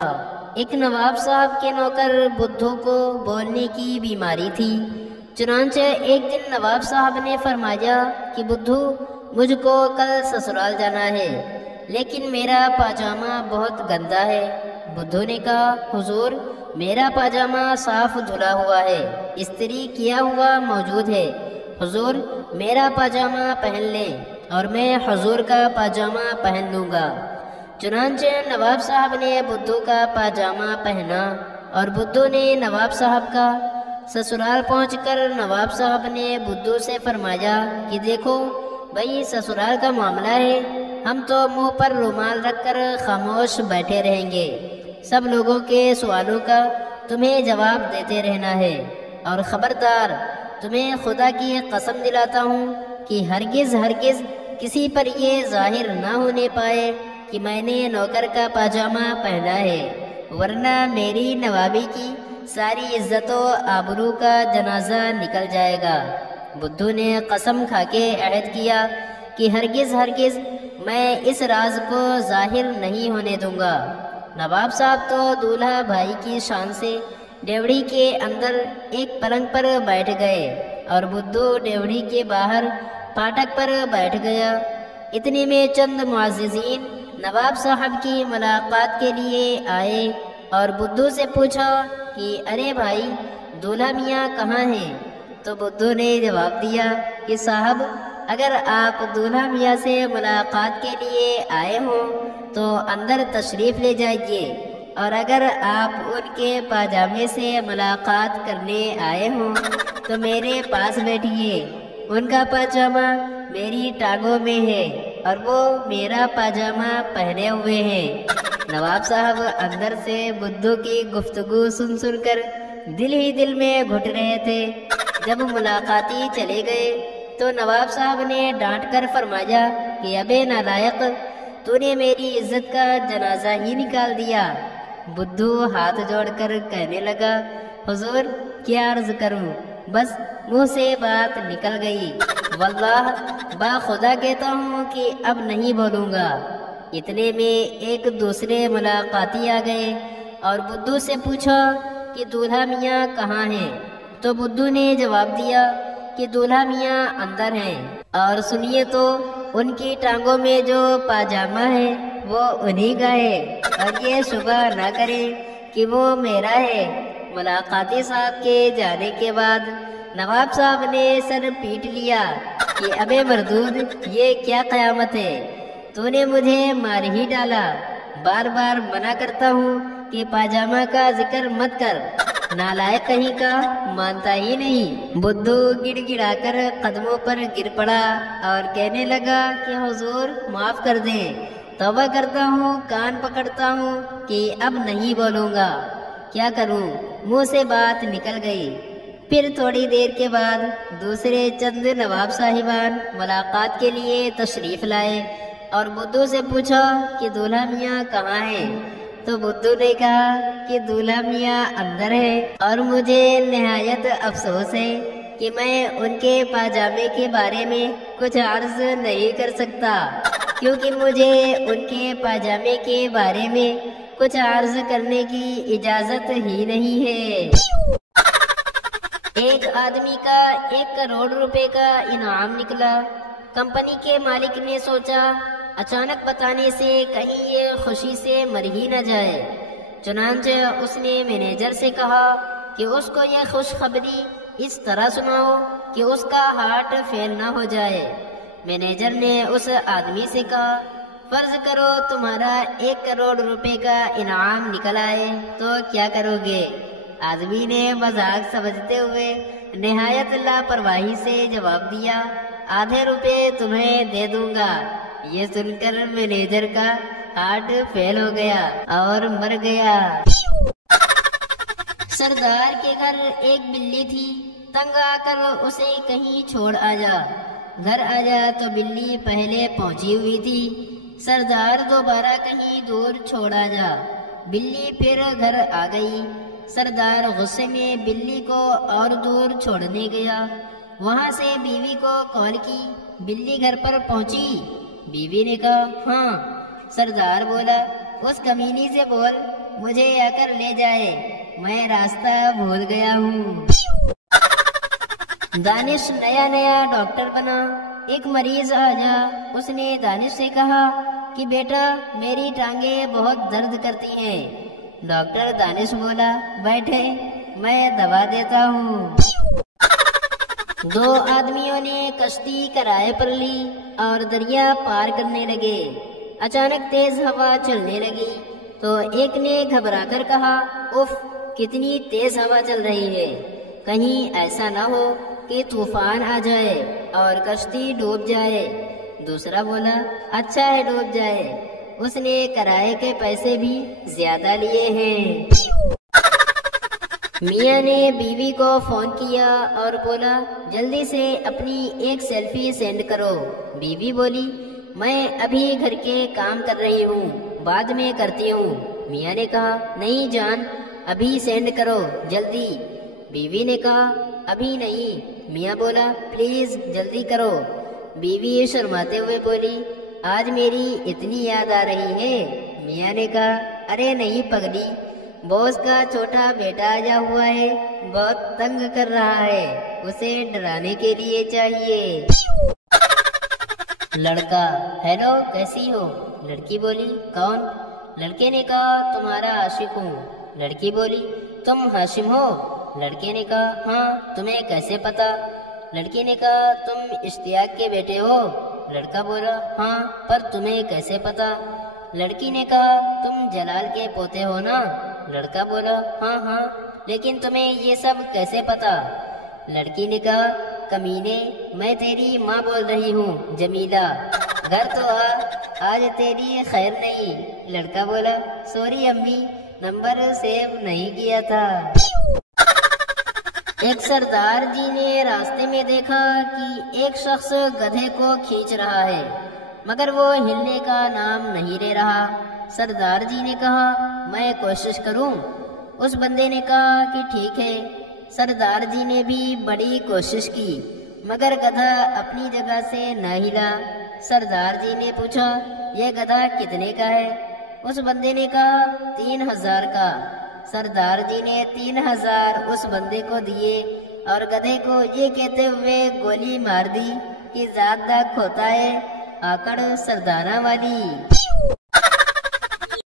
ایک نواب صاحب کے نوکر بدھو کو بولنے کی بیماری تھی۔ چنانچہ ایک دن نواب صاحب نے فرمایا کہ بدھو، مجھ کو کل سسرال جانا ہے، لیکن میرا پاجامہ بہت گندا ہے۔ بدھو نے کہا، حضور، میرا پاجامہ صاف دھلا ہوا ہے، استری کیا ہوا موجود ہے، حضور میرا پاجامہ پہن لیں اور میں حضور کا پاجامہ پہن لوں گا۔ چنانچہ نواب صاحب نے بدھو کا پاجامہ پہنا اور بدھو نے نواب صاحب کا۔ سسرال پہنچ کر نواب صاحب نے بدھو سے فرمایا کہ دیکھو بھائی، سسرال کا معاملہ ہے، ہم تو منہ پر رومال رکھ کر خاموش بیٹھے رہیں گے، سب لوگوں کے سوالوں کا تمہیں جواب دیتے رہنا ہے، اور خبردار، تمہیں خدا کی قسم دلاتا ہوں کہ ہرگز کسی پر یہ ظاہر نہ ہونے پائے کہ میں نے نوکر کا پاجامہ پہنا ہے، ورنہ میری نوابی کی ساری عزت و آبرو کا جنازہ نکل جائے گا۔ بدھو نے قسم کھا کے عہد کیا کہ ہرگز میں اس راز کو ظاہر نہیں ہونے دوں گا۔ نواب صاحب تو دولہا بھائی کی شان سے ڈیوڑی کے اندر ایک پلنگ پر بیٹھ گئے اور بدھو ڈیوڑی کے باہر پھاٹک پر بیٹھ گیا۔ اتنے میں چند معززین نواب صاحب کی ملاقات کے لیے آئے اور بدھو سے پوچھا کہ ارے بھائی، دولہا میاں کہاں ہیں؟ تو بدھو نے جواب دیا کہ صاحب، اگر آپ دولہا میاں سے ملاقات کے لیے آئے ہوں تو اندر تشریف لے جائیے، اور اگر آپ ان کے پاجامے سے ملاقات کرنے آئے ہوں تو میرے پاس بیٹھیے، ان کا پاجامہ میری ٹانگوں میں ہے اور وہ میرا پاجامہ پہنے ہوئے ہیں۔ نواب صاحب اندر سے بدھو کی گفتگو سن کر دل ہی دل میں گھٹ رہے تھے۔ جب ملاقاتی چلے گئے تو نواب صاحب نے ڈانٹ کر فرمایا کہ ابے نالائق، تو نے میری عزت کا جنازہ ہی نکال دیا۔ بدھو ہاتھ جوڑ کر کہنے لگا، حضور کیا عرض کروں، بس منہ سے بات نکل گئی، واللہ با خدا کہتا ہوں کہ اب نہیں بولوں گا۔ اتنے میں ایک دوسرے ملاقاتی آ گئے اور بدھو سے پوچھا کہ دولہا میاں کہاں ہیں؟ تو بدھو نے جواب دیا کہ دولہا میاں اندر ہیں، اور سنیے تو ان کی ٹانگوں میں جو پاجامہ ہے وہ انہی کا ہے، اور یہ شبہ نہ کرے کہ وہ میرا ہے۔ ملاقاتی صاحب کے جانے کے بعد نواب صاحب نے سر پیٹ لیا کہ ابے مردود، یہ کیا قیامت ہے، تو نے مجھے مار ہی ڈالا، بار بار منع کرتا ہوں کہ پاجامہ کا ذکر مت کر، نالائق کہیں کا مانتا ہی نہیں۔ بدھو گڑ گڑا کر قدموں پر گر پڑا اور کہنے لگا کہ حضور معاف کر دیں، توبہ کرتا ہوں، کان پکڑتا ہوں کہ اب نہیں بولوں گا، کیا کروں، منہ سے بات نکل گئی۔ پھر تھوڑی دیر کے بعد دوسرے چند نواب صاحبان ملاقات کے لیے تشریف لائے اور بدھو سے پوچھا کہ دولہا میاں کہاں ہیں؟ تو بدھو نے کہا کہ دولہا میاں اندر ہے، اور مجھے نہایت افسوس ہے کہ میں ان کے پاجامے کے بارے میں کچھ عرض نہیں کر سکتا، کیونکہ مجھے ان کے پاجامے کے بارے میں کچھ عرض کرنے کی اجازت ہی نہیں ہے۔ ایک آدمی کا 1 کروڑ روپے کا انعام نکلا۔ کمپنی کے مالک نے سوچا اچانک بتانے سے کہیں یہ خوشی سے مر ہی نہ جائے، چنانچہ اس نے مینیجر سے کہا کہ اس کو یہ خوشخبری اس طرح سناؤ کہ اس کا ہارٹ فیل نہ ہو جائے۔ مینیجر نے اس آدمی سے کہا، فرض کرو تمہارا 1 کروڑ روپے کا انعام نکل آئے تو کیا کرو گے؟ آدمی نے مذاق سمجھتے ہوئے نہایت لاپرواہی سے جواب دیا، آدھے روپے تمہیں دے دوں گا۔ یہ سن کر مینیجر کا ہارٹ فیل ہو گیا اور مر گیا۔ سردار کے گھر ایک بلی تھی، تنگ آ کر اسے کہیں چھوڑ آ جا۔ گھر آ جا تو بلی پہلے پہنچی ہوئی تھی، سردار دوبارہ کہیں دور چھوڑ آ جا، بلی پھر گھر آ گئی۔ سردار غصے میں بلی کو اور دور چھوڑنے گیا، وہاں سے بیوی کو کال کی، بلی گھر پر پہنچی؟ بیوی نے کہا ہاں۔ سردار بولا، اس کمینی سے بول مجھے آ کر لے جائے، میں راستہ بھول گیا ہوں۔ دانش نیا نیا ڈاکٹر بنا، ایک مریض آیا، اس نے دانش سے کہا کہ بیٹا میری ٹانگیں بہت درد کرتی ہیں۔ ڈاکٹر دانش بولا بیٹھے میں دوا دیتا ہوں۔ دو آدمیوں نے کشتی کرائے پر لی اور دریا پار کرنے لگے۔ اچانک تیز ہوا چلنے لگی تو ایک نے گھبرا کر کہا اف کتنی تیز ہوا چل رہی ہے، کہیں ایسا نہ ہو کہ طوفان آ جائے اور کشتی ڈوب جائے۔ دوسرا بولا اچھا ہے ڈوب جائے، اس نے کرائے کے پیسے بھی زیادہ لیے ہیں۔ میاں نے بیوی کو فون کیا اور بولا جلدی سے اپنی ایک سیلفی سینڈ کرو۔ بیوی بولی میں ابھی گھر کے کام کر رہی ہوں، بعد میں کرتی ہوں۔ میاں نے کہا نہیں جان ابھی سینڈ کرو جلدی۔ بیوی نے کہا ابھی نہیں۔ میاں بولا پلیز جلدی کرو۔ بیوی شرماتے ہوئے بولی آج میری اتنی یاد آ رہی ہے۔ میاں نے کہا ارے نہیں پگلی، باس کا چھوٹا بیٹا آیا ہوا ہے، بہت تنگ کر رہا ہے، اسے ڈرانے کے لیے چاہیے۔ لڑکا ہیلو کیسی ہو؟ لڑکی بولی کون؟ لڑکے نے کہا تمہارا عاشق ہوں۔ لڑکی بولی تم ہاشم ہو؟ لڑکے نے کہا ہاں، تمہیں کیسے پتا؟ لڑکی نے کہا تم اشتیاق کے بیٹے ہو؟ لڑکا بولا ہاں، پر تمہیں کیسے پتا؟ لڑکی نے کہا تم جلال کے پوتے ہو نا؟ لڑکا بولا ہاں ہاں، لیکن تمہیں یہ سب کیسے پتا؟ لڑکی نے کہا کمینے میں تیری ماں بول رہی ہوں جمیلہ، گھر تو آج تیری خیر نہیں۔ لڑکا بولا سوری امی، نمبر سیو نہیں کیا تھا۔ ایک سردار جی نے راستے میں دیکھا کہ ایک شخص گدھے کو کھینچ رہا ہے مگر وہ ہلنے کا نام نہیں لے رہا۔ سردار جی نے کہا میں کوشش کروں؟ اس بندے نے کہا کہ ٹھیک ہے۔ سردار جی نے بھی بڑی کوشش کی مگر گدھا اپنی جگہ سے نہ ہلا۔ سردار جی نے پوچھا یہ گدھا کتنے کا ہے؟ اس بندے نے کہا 3000 کا۔ سردار جی نے 3000 اس بندے کو دیے اور گدھے کو یہ کہتے ہوئے گولی مار دی کہ ذات دا کھوتا ہے آکڑ سردانہ والی۔